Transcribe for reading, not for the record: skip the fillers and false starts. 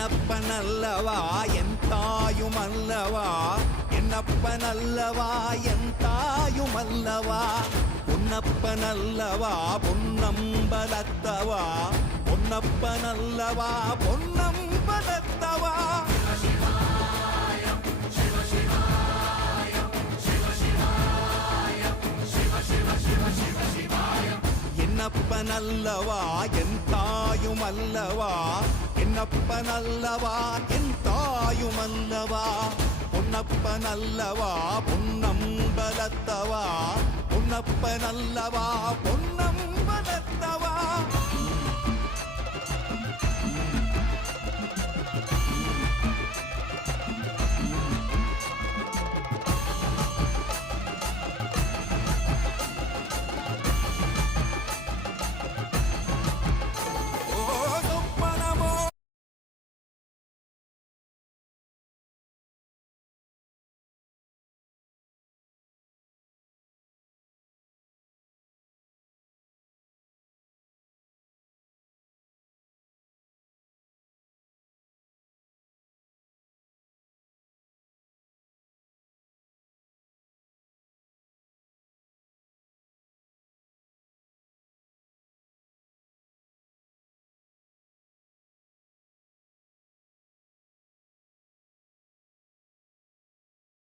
என்னப்பனல்லவா என் தாயுமல்லவா, என்னப்பனல்லவா என் தாயுமல்லவா, பொன்னப்பனல்லவா பொன்னம்பலத்தவா, பொன்னப்பனல்லவா பொன்னம்பலத்தவா. என்னப்பனல்லவா என் தாயுமல்லவா, என்னப்பனல்லவா என் தாயுமல்லவா, பொன்னப்பனல்லவா பொன்னம்பலத்தவா, பொன்னப்பனல்லவா பொன்னம்பலத்தவா.